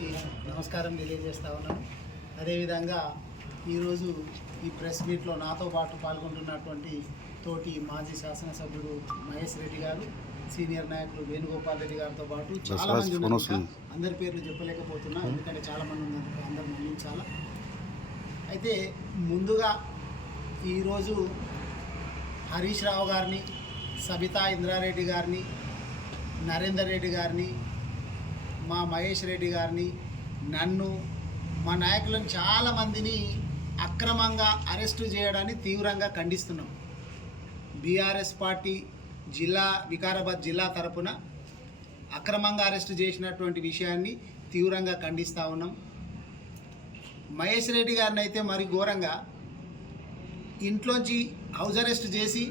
నమస్కారం తెలియజేస్తా ఉన్నాను. అదేవిధంగా ఈరోజు ఈ ప్రెస్ మీట్లో నాతో పాటు పాల్గొంటున్నటువంటి తోటి మాజీ శాసనసభ్యుడు మహేష్ రెడ్డి గారు, సీనియర్ నాయకులు వేణుగోపాల్ రెడ్డి గారితో పాటు చాలామంది ఉన్నారు. అందరి పేర్లు చెప్పలేకపోతున్నా, ఎందుకంటే చాలామంది ఉన్నందుకు అందరు మన్నించాలా. అయితే ముందుగా ఈరోజు హరీష్ రావు గారిని, సబితా ఇంద్రారెడ్డి గారిని, నరేందర్ రెడ్డి గారిని, మా మహేష్ రెడ్డి గారిని, నన్ను, మా నాయకులను చాలామందిని అక్రమంగా అరెస్టు చేయడాన్ని తీవ్రంగా ఖండిస్తున్నాం. బీఆర్ఎస్ పార్టీ వికారాబాద్ జిల్లా తరపున అక్రమంగా అరెస్టు చేసినటువంటి విషయాన్ని తీవ్రంగా ఖండిస్తూ ఉన్నాం. మహేష్ రెడ్డి గారిని అయితే మరి ఘోరంగా ఇంట్లోంచి హౌస్ అరెస్ట్ చేసి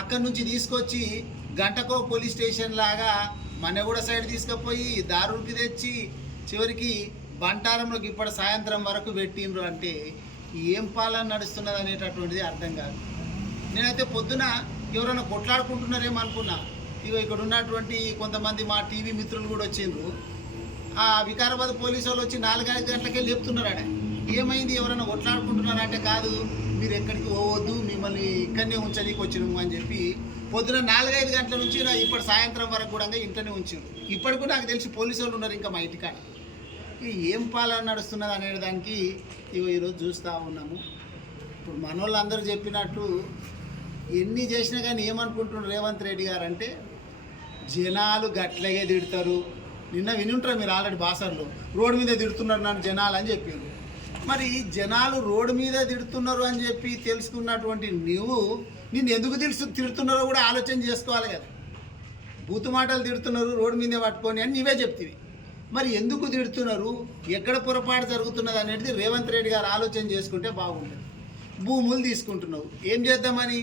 అక్కడి నుంచి తీసుకొచ్చి గంటకో పోలీస్ స్టేషన్ లాగా మనగూడ సైడ్ తీసుకుపోయి దారుడికి తెచ్చి చివరికి బంటారంలోకి ఇప్పటి సాయంత్రం వరకు పెట్టిండ్రు. అంటే ఏం పాలన నడుస్తున్నది అనేటటువంటిది అర్థం కాదు. నేనైతే పొద్దున ఎవరైనా కొట్లాడుకుంటున్నారేమో అనుకున్నా. ఇక్కడ ఉన్నటువంటి కొంతమంది మా టీవీ మిత్రులు కూడా వచ్చిండ్రు. ఆ వికారాబాద్ పోలీసు వాళ్ళు వచ్చి 4-5 గంటలకే లేపుతున్నారు. ఆడ ఏమైంది, ఎవరైనా కొట్లాడుకుంటున్నారంటే కాదు, మీరు ఎక్కడికి పోవద్దు, మిమ్మల్ని ఇక్కడనే ఉంచడానికి వచ్చినాము అని చెప్పి పొద్దున 4-5 గంటల నుంచి ఇప్పటి సాయంత్రం వరకు కూడా ఇంట్లోనే ఉంచారు. ఇప్పటికూ నాకు తెలిసి పోలీసు వాళ్ళు ఉన్నారు ఇంకా మా ఇంటికాడ. ఏం పాలన నడుస్తున్నది అనే దానికి ఈరోజు చూస్తూ ఉన్నాము. ఇప్పుడు మనోళ్ళందరూ చెప్పినట్టు ఎన్ని చేసినా కానీ ఏమనుకుంటున్నారు రేవంత్ రెడ్డి గారు అంటే, జనాలు గట్లాగే తిడతారు. నిన్న వినుంటారు మీరు ఆల్రెడీ బాసర్లో, రోడ్డు మీద తిడుతున్నారు నన్ను జనాలు అని చెప్పారు. మరి జనాలు రోడ్డు మీద తిడుతున్నారు అని చెప్పి తెలుసుకున్నటువంటి నిన్ను ఎందుకు తిడుతున్నారో కూడా ఆలోచన చేసుకోవాలి కదా. బూతు మాటలు తిడుతున్నారు రోడ్డు మీదే పట్టుకొని అని నీవే చెప్తివి. మరి ఎందుకు తిడుతున్నారు, ఎక్కడ పొరపాటు జరుగుతున్నది అనేది రేవంత్ రెడ్డి గారు ఆలోచన చేసుకుంటే బాగుంటుంది. భూములు తీసుకుంటున్నావు, ఏం చేద్దామని?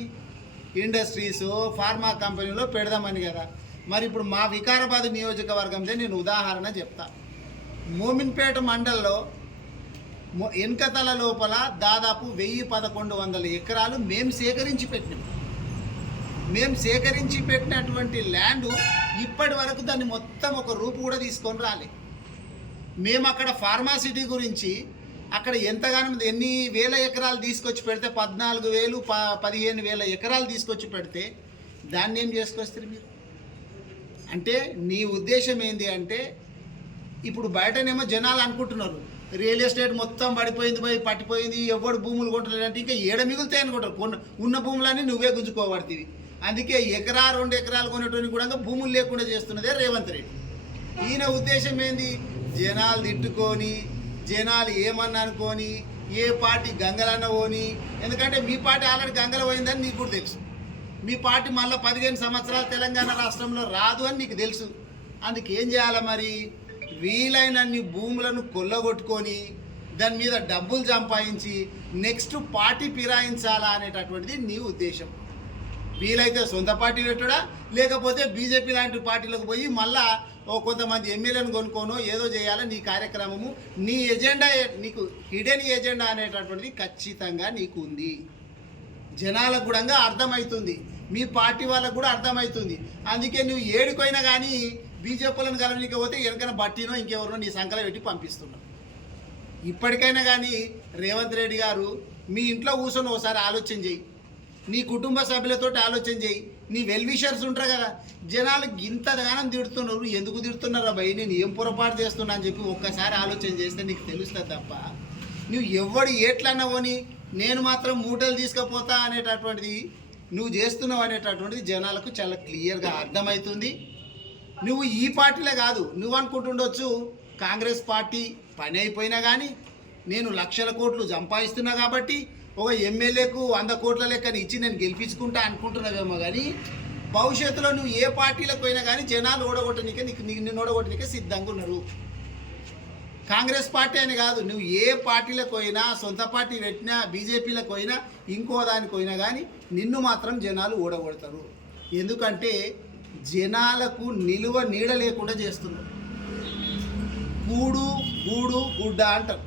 ఇండస్ట్రీస్, ఫార్మా కంపెనీలో పెడదామని కదా. మరి ఇప్పుడు మా వికారాబాద్ నియోజకవర్గంలో నేను ఉదాహరణ చెప్తా. మోమిన్పేట మండల్లో ఎన్కతల లోపల దాదాపు 1100 ఎకరాలు మేము సేకరించి పెట్టినాం. మేము సేకరించి పెట్టినటువంటి ల్యాండ్ ఇప్పటి వరకు దాన్ని మొత్తం ఒక రూపు కూడా తీసుకొని రాలే. మేము అక్కడ ఫార్మాసిటీ గురించి అక్కడ ఎంతగానో ఎన్ని వేల ఎకరాలు తీసుకొచ్చి పెడితే 14,000 15,000 ఎకరాలు తీసుకొచ్చి పెడితే దాన్ని ఏం చేసుకొస్తారు మీరు? అంటే నీ ఉద్దేశం ఏంటి అంటే, ఇప్పుడు బయటనేమో జనాలు అనుకుంటున్నారు రియల్ ఎస్టేట్ మొత్తం పట్టిపోయింది, ఎవడు భూములు కొంటలేదంటే ఇంకా ఏడ మిగులుతాయి అనుకుంటారు. ఉన్న భూములన్నీ నువ్వే గుంజుకోబడుతుంది. అందుకే 1-2 ఎకరాలు కొనేటువంటి కూడా భూములు లేకుండా చేస్తున్నదే రేవంత్ రెడ్డి. ఈయన ఉద్దేశం ఏంది? జనాలు తిట్టుకొని, జనాలు ఏమన్నా అనుకొని, ఏ పార్టీ గంగలన్న పోని. ఎందుకంటే మీ పార్టీ ఆల్రెడీ గంగల పోయిందని నీకు కూడా తెలుసు. మీ పార్టీ మళ్ళీ 15 సంవత్సరాలు తెలంగాణ రాష్ట్రంలో రాదు అని నీకు తెలుసు. అందుకేం చేయాలి మరి? వీలైనన్ని భూములను కొల్లగొట్టుకొని దాని మీద డబ్బులు సంపాదించి నెక్స్ట్ పార్టీ ఫిరాయించాలా అనేటటువంటిది నీ ఉద్దేశం. వీలైతే సొంత పార్టీ పెట్టుడా, లేకపోతే బీజేపీ లాంటి పార్టీలకు పోయి మళ్ళా కొంతమంది ఎమ్మెల్యేలను కొనుక్కోనో ఏదో చేయాలి. నీ కార్యక్రమము, నీ ఎజెండా, నీకు హిడెన్ ఎజెండా అనేటటువంటిది ఖచ్చితంగా నీకు ఉంది. జనాలకు కూడా అర్థమవుతుంది, మీ పార్టీ వాళ్ళకు కూడా అర్థమవుతుంది. అందుకే నువ్వు ఏడుకోయినా కానీ బీజేపీలను కలవనికపోతే వెనకన బట్టినో ఇంకెవరినో నీ సంకలం పెట్టి పంపిస్తున్నావు. ఇప్పటికైనా కానీ రేవంత్ రెడ్డి గారు మీ ఇంట్లో కూర్చొని ఒకసారి ఆలోచన చేయి, నీ కుటుంబ సభ్యులతో ఆలోచన చేయి. నీ వెల్విషర్స్ ఉంటారు కదా, జనాలు ఇంతగానం తిడుతున్నారు, ఎందుకు తిడుతున్నారా భయ్, నేను ఏం పొరపాటు చేస్తున్నా అని చెప్పి ఒక్కసారి ఆలోచన చేస్తే నీకు తెలుస్తుంది తప్ప నువ్వు ఎవడు ఏట్లన్నావని నేను మాత్రం మూటలు తీసుకుపోతా అనేటటువంటిది నువ్వు చేస్తున్నావు అనేటటువంటిది జనాలకు చాలా క్లియర్గా అర్థమవుతుంది. నువ్వు ఈ పార్టీలే కాదు, నువ్వు అనుకుంటుండొచ్చు కాంగ్రెస్ పార్టీ పని అయిపోయినా కానీ నేను లక్షల కోట్లు సంపాదిస్తున్నా కాబట్టి ఒక ఎమ్మెల్యేకు 100 కోట్ల లెక్కని ఇచ్చి నేను గెలిపించుకుంటా అనుకుంటున్నావేమో. కానీ భవిష్యత్తులో నువ్వు ఏ పార్టీలకు పోయినా కానీ జనాలు ఓడగొట్టనికే నిన్ను ఓడగొట్టనికే సిద్ధంగా ఉన్నారు. కాంగ్రెస్ పార్టీ అని కాదు, నువ్వు ఏ పార్టీలకు పోయినా, సొంత పార్టీ పెట్టినా, బీజేపీలకు పోయినా, ఇంకో దానికి పోయినా కానీ నిన్ను మాత్రం జనాలు ఓడగొడతారు. ఎందుకంటే జనాలకు నిలువ నీడ లేకుండా చేస్తున్నారు. కూడు గూడు గుడ్డ అంటారు.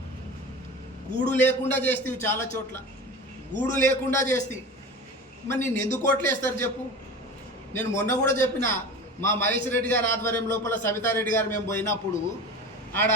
గూడు లేకుండా చేస్తేవి చాలా చోట్ల, గూడు లేకుండా చేస్తేవి. మరి నేను ఎందుకు ఓట్లేస్తారు చెప్పు? నేను మొన్న కూడా చెప్పిన, మా మహేష్ రెడ్డి గారి ఆధ్వర్యం లోపల సబితారెడ్డి గారు మేము పోయినప్పుడు ఆడ